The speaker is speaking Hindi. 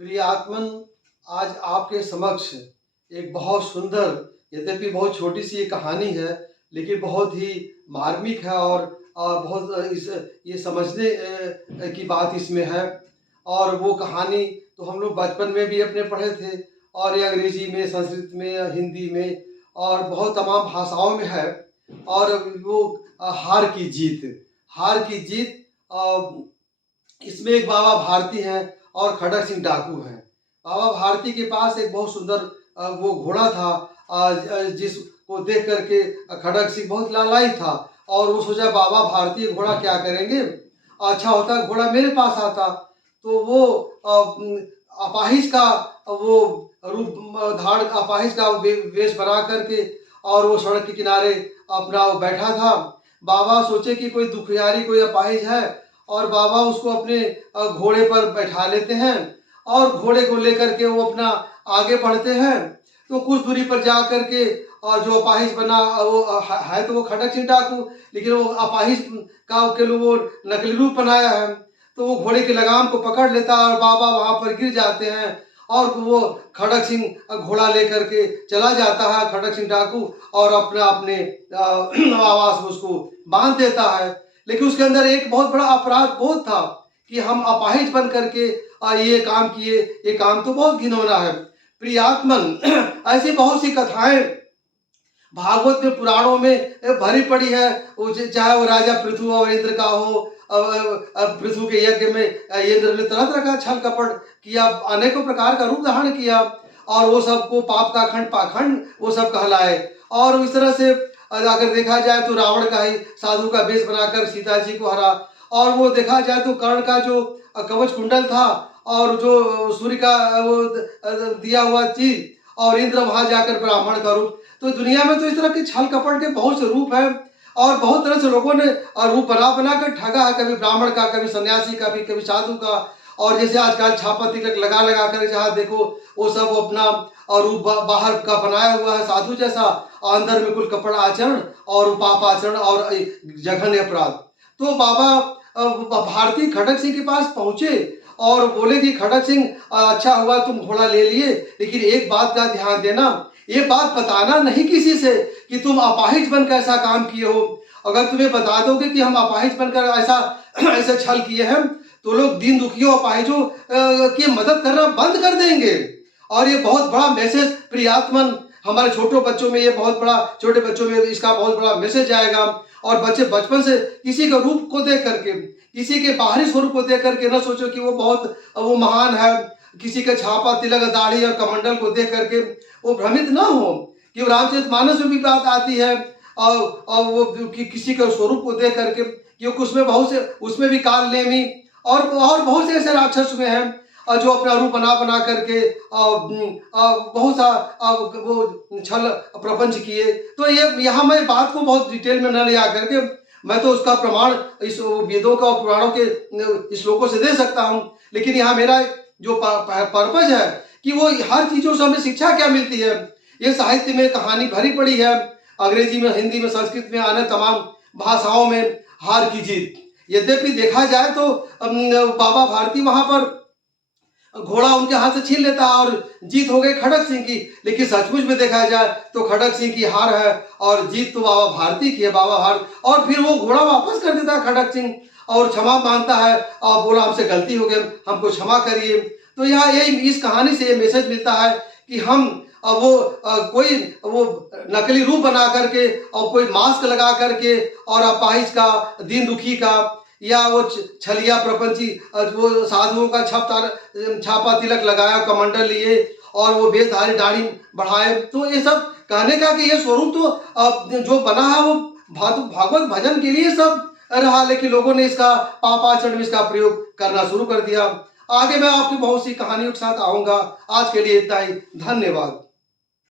प्रिय आत्मन, आज आपके समक्ष एक बहुत सुंदर, यद्यपि बहुत छोटी सी ये कहानी है, लेकिन बहुत ही मार्मिक है और बहुत इस ये समझने की बात इसमें है। और वो कहानी तो हम लोग बचपन में भी अपने पढ़े थे, और ये अंग्रेजी में, संस्कृत में, हिंदी में और बहुत तमाम भाषाओं में है। और वो हार की जीत। इसमें एक बाबा भारती हैं और खड़क सिंह डाकू हैं। बाबा भारती के पास एक बहुत सुंदर वो घोड़ा था, जिसको देख करके खड़क सिंह बहुत लालायित था और वो सोचा बाबा भारती घोड़ा क्या करेंगे, अच्छा होता घोड़ा मेरे पास आता। तो वो अपाहिज का वो रूप धारण, अपाहिज का वेश बना करके और वो सड़क के किनारे अपना वो बैठा था। बाबा सोचे कि कोई दुखियारी, कोई अपाहिज है, और बाबा उसको अपने घोड़े पर बैठा लेते हैं और घोड़े को लेकर के वो अपना आगे बढ़ते हैं। तो कुछ दूरी पर जा करके और जो अपाहिज बना, वो है तो वो खड़क सिंह डाकू, लेकिन वो अपाहिज का के लिए वो नकली रूप बनाया है। तो वो घोड़े की लगाम को पकड़ लेता है और बाबा वहां पर गिर जाते हैं और वो खड़क सिंह घोड़ा लेकर के चला जाता है, खड़क सिंह डाकू, और अपना अपने आवास में उसको बांध देता है। लेकिन उसके अंदर एक बहुत बड़ा अपराध बोध था कि हम अपाहिज बन करके ये काम किए, ये काम तो बहुत घिनौना है। प्रियात्मन, ऐसी बहुत सी कथाएं भागवत में, पुराणों में भरी पड़ी है। चाहे वो राजा पृथु और इंद्र का हो, पृथु के यज्ञ में इंद्र ने तरह तरह का छल कपट किया, अनेकों प्रकार का रूप धारण किया और वो सबको पाप का खंड पाखंड वो सब कहलाए। और इस तरह से अगर देखा जाए तो रावण का ही साधु का वेश बनाकर सीता जी को हरा। और वो देखा जाए तो कर्ण का जो कवच कुंडल था और जो सूर्य का वो दिया हुआ चीज, और इंद्र वहां जाकर ब्राह्मण का रूप। तो दुनिया में तो इस तरह के छल कपट के बहुत से रूप हैं और बहुत तरह से लोगों ने रूप बना बना कर ठगा है, कभी ब्राह्मण का, कभी सन्यासी का, कभी साधु का। और जैसे आजकल छापा तिलक लगा लगा कर जहाँ देखो वो सब अपना रूप बाहर का बनाया हुआ है साधु जैसा, अंदर में कुल कपड़ा आचरण और पाप आचरण और जघन्य अपराध। तो बाबा भारती खड़क सिंह के पास पहुंचे और बोले कि खड़क सिंह, अच्छा हुआ तुम घोड़ा ले लिए, लेकिन एक बात का ध्यान देना, ये बात बताना नहीं किसी से कि तुम अपाहिज बनकर ऐसा काम किए हो। अगर तुम्हें बता दोगे कि हम अपाहिज बनकर ऐसा ऐसे छल किए हैं, तो लोग दीन दुखियों अपाहिजों की मदद करना बंद कर देंगे। और ये बहुत बड़ा मैसेज प्रियात्मन, हमारे छोटे बच्चों में ये बहुत बड़ा, छोटे बच्चों में इसका बहुत बड़ा मैसेज आएगा। और बच्चे बचपन से किसी के रूप को देख करके, किसी के बाहरी स्वरूप को देख करके न सोचो कि वो बहुत वो महान है। किसी का छापा तिलक दाढ़ी और कमंडल को देख करके वो भ्रमित ना हो कि रामचरितमानस में भी बात आती है। और वो किसी के स्वरूप को देख करके, क्योंकि उसमें बहुत से, उसमें भी काल नेमी और बहुत से ऐसे राक्षस हुए हैं जो अपना रूप बना बना करके बहुत सा वो छल प्रपंच किए। तो ये यहाँ मैं बात को बहुत डिटेल में न ले आकर के, मैं तो उसका प्रमाण इस वेदों का और पुराणों के श्लोकों से दे सकता हूँ, लेकिन यहाँ मेरा जो पर्पज है कि वो हर चीजों से हमें शिक्षा क्या मिलती है। ये साहित्य में कहानी भरी पड़ी है, अंग्रेजी में, हिंदी में, संस्कृत में, अन्य तमाम भाषाओं में हार की जीत। यद्यपि देखा जाए तो बाबा भारती वहां पर घोड़ा उनके हाथ से छीन लेता है और जीत हो गई खड़क सिंह की। लेकिन सचमुच में देखा जाए तो खड़क सिंह की हार है और जीत तो बाबा भारती की है। बाबा भारती, और फिर वो घोड़ा वापस कर देता है खड़क सिंह और क्षमा मांगता है और बोला हमसे गलती हो गई, हमको क्षमा करिए। तो यहाँ यही इस कहानी से ये मैसेज मिलता है कि हम कोई वो नकली रूप बना करके और कोई मास्क लगा करके और अपाहिज का, दीन दुखी का, या वो छलिया प्रपंची वो साधुओं का छापा तिलक लगाया, कमंडल लिए और वो बेधारी दाढ़ी बढ़ाए, तो ये सब कहने का कि ये स्वरूप तो जो बना है वो भागवत भजन के लिए सब रहा, लेकिन लोगों ने इसका पापाचरण में इसका प्रयोग करना शुरू कर दिया। आगे मैं आपकी बहुत सी कहानियों के साथ आऊंगा। आज के लिए इतना ही, धन्यवाद।